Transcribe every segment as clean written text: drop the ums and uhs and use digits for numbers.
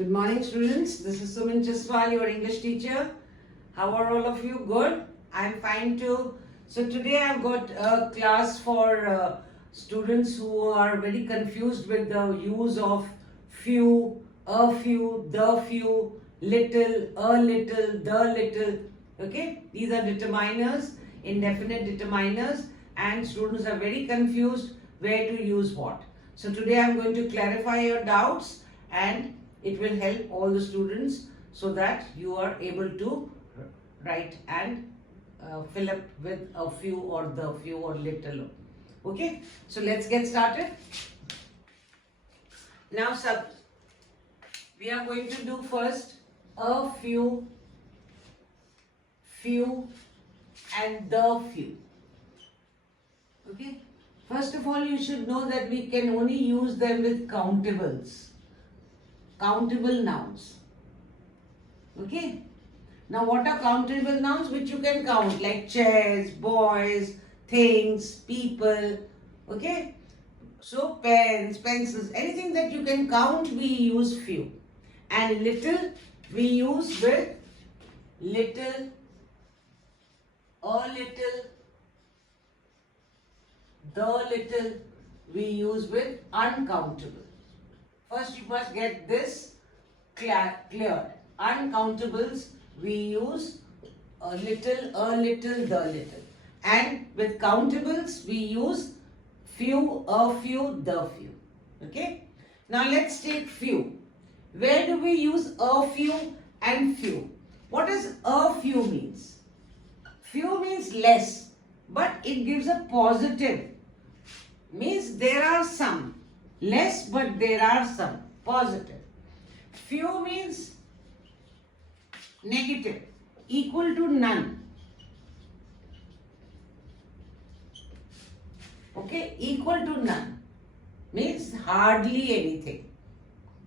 Good morning, students. This is Sumanchaswal, your English teacher. How are all of you? Good? I'm fine too. So today I've got a class for students who are very confused with the use of few, a few, the few, little, a little, the little. Okay? These are determiners, indefinite determiners, and students are very confused where to use what. So today I'm going to clarify your doubts, and it will help all the students so that you are able to write and fill up with a few or the few or little. Okay, so let's get started. Now we are going to do first a few, few and the few. Okay, first of all you should know that we can only use them with countables. Countable nouns. Okay. Now what are countable nouns? Which you can count, like chairs, boys, things, people. Okay. So pens, pencils, anything that you can count, we use few. And little, we use with little, a little, the little, we use with uncountable. First you must get this clear. Uncountables, we use a little, the little. And with countables, we use few, a few, the few. Okay. Now let's take few. Where do we use a few and few? What does a few means? Few means less, but it gives a positive. Means there are some. Less, but there are some. Positive. Few means negative. Equal to none. Okay. Equal to none means hardly anything.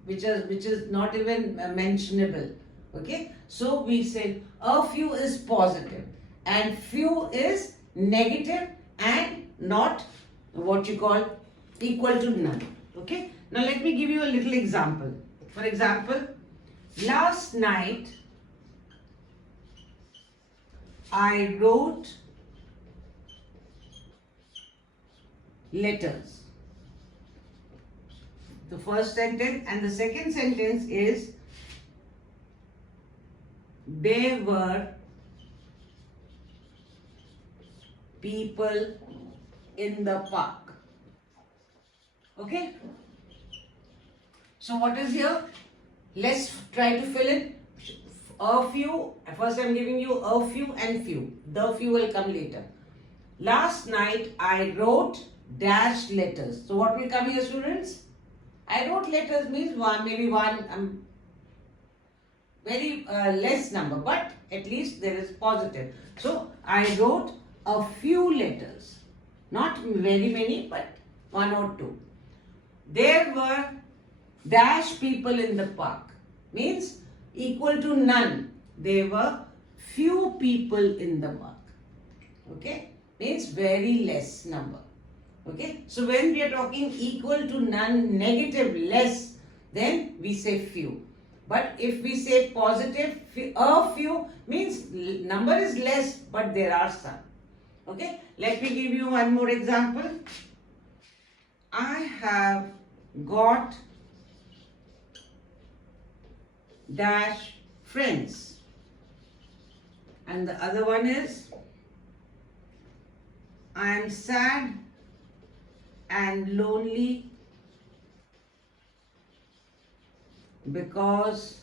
Which is not even mentionable. Okay. So we say a few is positive and few is negative and not what you call equal to none. Okay. Now let me give you a little example. For example, last night I wrote letters. The first sentence, and the second sentence is there were people in the park. Okay. So what is here? Let's try to fill it. A few. First I'm giving you a few and few. The few will come later. Last night I wrote dash letters. So what will come here, students? I wrote letters means one, maybe one, very less number, but at least there is positive. So I wrote a few letters. Not very many, but one or two. There were dash people in the park. Means equal to none. There were few people in the park. Okay. Means very less number. Okay. So when we are talking equal to none, negative, less, then we say few. But if we say positive, a few means number is less, but there are some. Okay. Let me give you one more example. I have got dash friends. And the other one is I am sad and lonely because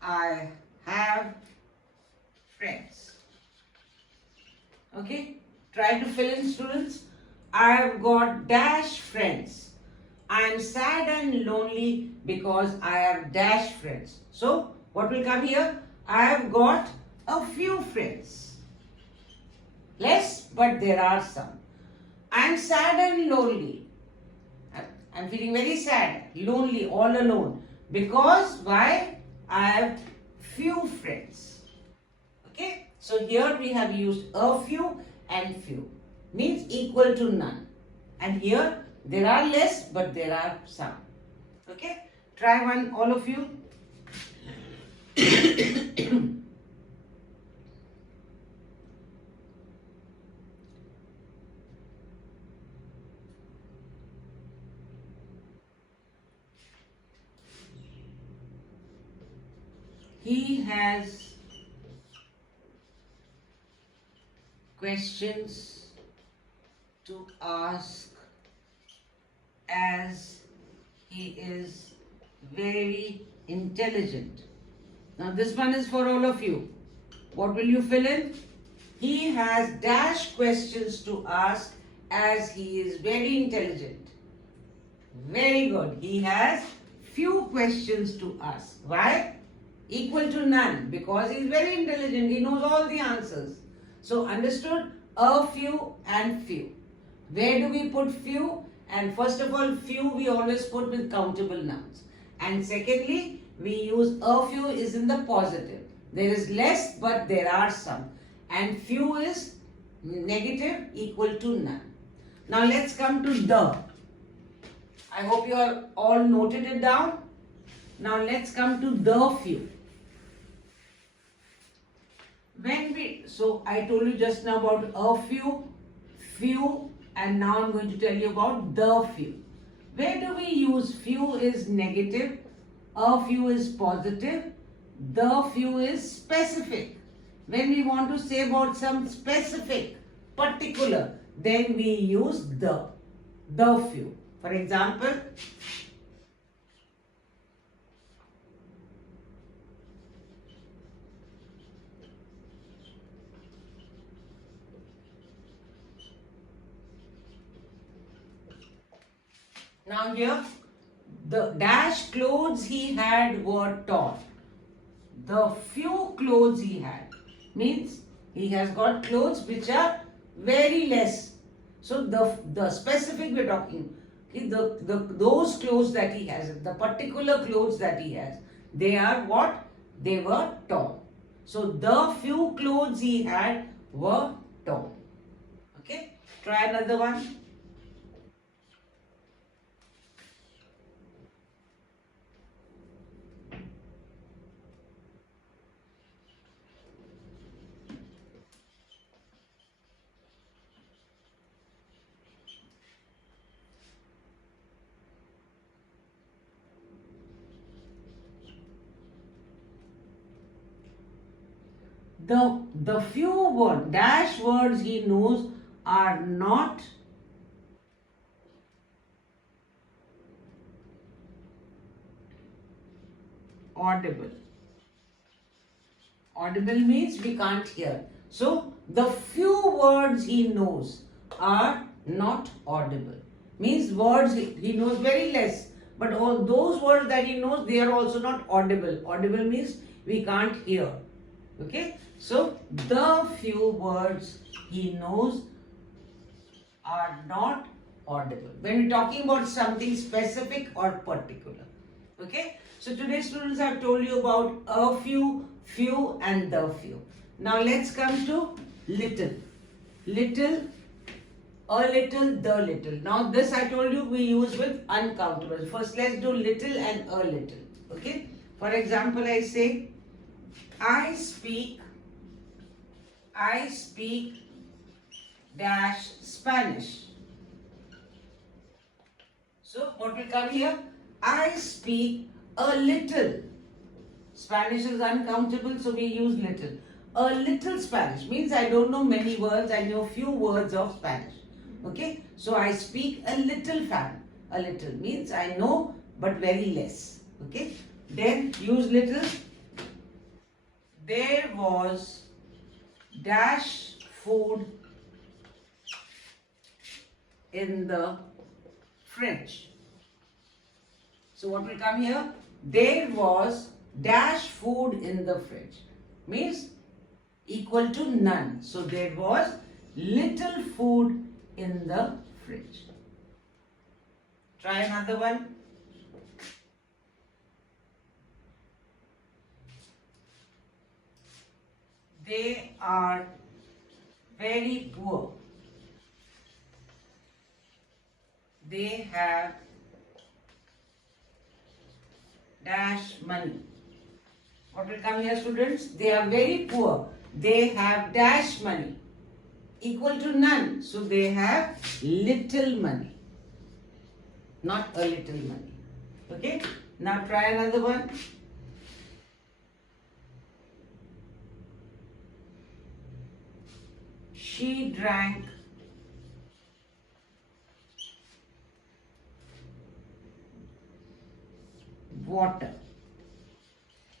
I have friends. Okay, try to fill in, students. I have got dash friends. I am sad and lonely because I have dash friends. So what will come here? I have got a few friends. Less, but there are some. I am sad and lonely. I am feeling very sad, lonely, all alone. Because why? I have few friends. Okay. So here we have used a few and few. Means equal to none. And here there are less, but there are some. Okay. Try one, all of you. He has questions to ask as he is very intelligent. Now this one is for all of you. What will you fill in? He has dash questions to ask as he is very intelligent. Very good. He has few questions to ask. Why? Equal to none, because he is very intelligent. He knows all the answers. So understood? A few and few. Where do we put few? And first of all, few we always put with countable nouns. And secondly, we use a few is in the positive. There is less, but there are some. And few is negative, equal to none. Now let's come to the. I hope you are all noted it down. Now let's come to the few. So I told you just now about a few, few, and now I'm going to tell you about the few. Where do we use few is negative, a few is positive, the few is specific. When we want to say about some specific, particular, then we use the few. For example, now here, the dash clothes he had were torn. The few clothes he had means he has got clothes which are very less. So the specific we're talking, those clothes that he has, the particular clothes that he has, they are what? They were torn. So the few clothes he had were torn. Okay, try another one. The few dash words he knows are not audible. Audible means we can't hear. So the few words he knows are not audible. Means words he knows very less. But all those words that he knows, they are also not audible. Audible means we can't hear. Okay? So the few words he knows are not audible. When we're talking about something specific or particular. Okay? So today students, I've told you about a few, few and the few. Now let's come to little. Little, a little, the little. Now this I told you we use with uncountable. First let's do little and a little. Okay? For example, I say, I speak dash Spanish. So what will come here? I speak a little. Spanish is uncountable, so we use little. A little Spanish means I don't know many words, I know few words of Spanish. Okay, so I speak a little A little means I know but very less. Okay, then use little. There was dash food in the fridge. So what will come here? There was dash food in the fridge. Means equal to none. So there was little food in the fridge. Try another one. They are very poor. They have money. What will come here, students? They are very poor. They have dash money. Equal to none. So they have little money. Not a little money. Okay? Now try another one. She drank water.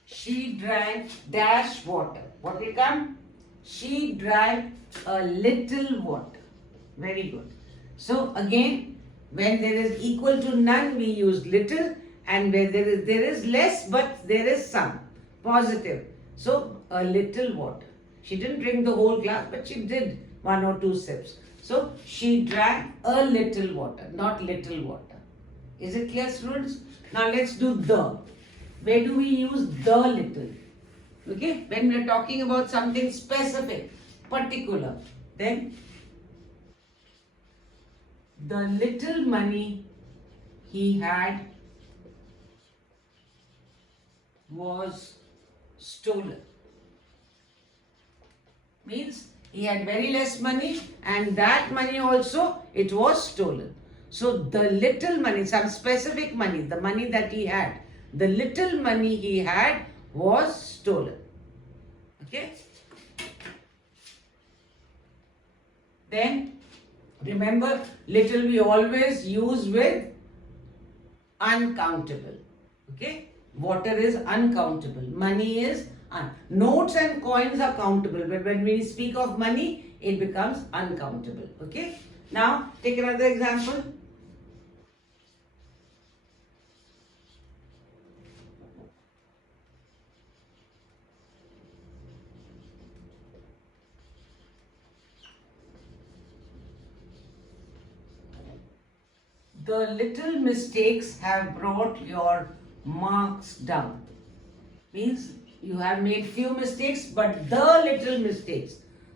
She drank dash water. What will come? She drank a little water. Very good. So again, when there is equal to none, we use little, and where there is less, but there is some. Positive. So a little water. She didn't drink the whole glass, but she did 1 or 2 sips. So she drank a little water, not little water. Is it clear, students? Now let's do the. Where do we use the little? Okay, when we are talking about something specific, particular, then the little money he had was stolen. Means he had very less money, and that money also, it was stolen. So the little money, some specific money, the money that he had, the little money he had was stolen. Okay? Then remember, little we always use with uncountable. Okay? Water is uncountable. Money is notes and coins are countable, but when we speak of money, it becomes uncountable. Okay? Now take another example. The little mistakes have brought your marks down. Means you have made few mistakes, but the little mistakes,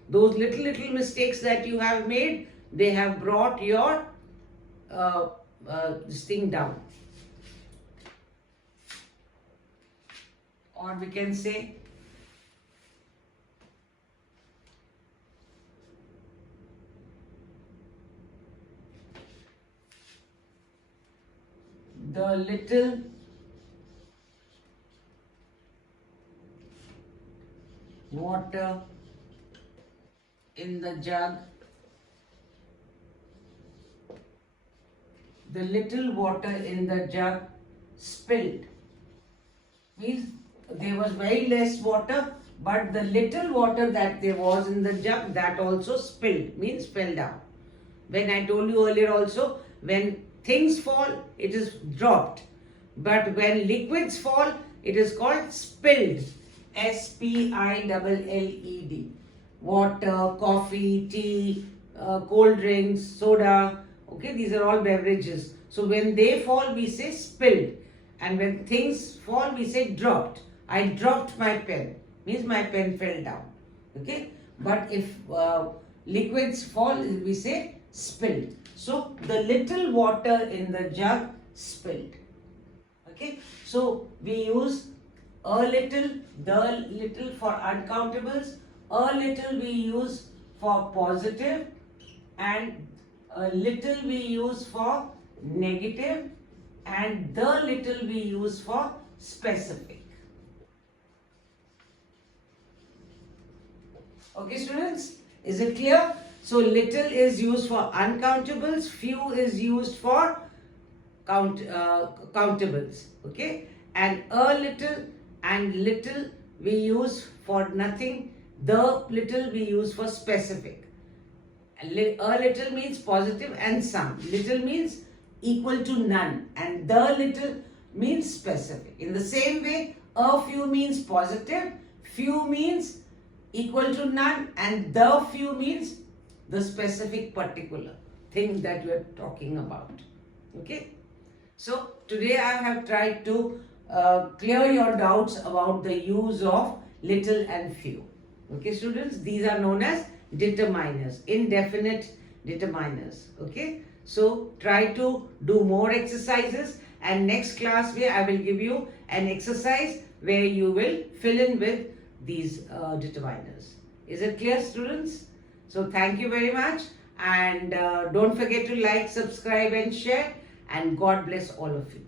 those little mistakes that you have made, they have brought your this thing down. Or we can say, the little water in the jug, the little water in the jug spilled. Means there was very less water, but the little water that there was in the jug, that also spilled, means fell down. When I told you earlier also, when things fall, it is dropped. But when liquids fall, it is called spilled. S-P-I-L-L-E-D. Water, coffee, tea, cold drinks, soda. Okay, these are all beverages. So when they fall, we say spilled. And when things fall, we say dropped. I dropped my pen. Means my pen fell down. Okay. But if liquids fall, we say spilled. So the little water in the jug spilled. Okay. So we use a little, the little for uncountables. A little we use for positive, and a little we use for negative, and the little we use for specific. Okay, students, is it clear? So little is used for uncountables, few is used for countables. Okay, and a little and little we use for nothing. The little we use for specific. A little means positive and some. Little means equal to none, and the little means specific. In the same way, a few means positive, few means equal to none, and the few means the specific particular thing that you are talking about. Okay. So today I have tried to clear your doubts about the use of little and few. Okay, students, these are known as determiners, indefinite determiners. Okay, so try to do more exercises and next class I will give you an exercise where you will fill in with these determiners. Is it clear, students? So thank you very much, and don't forget to like, subscribe and share, and God bless all of you.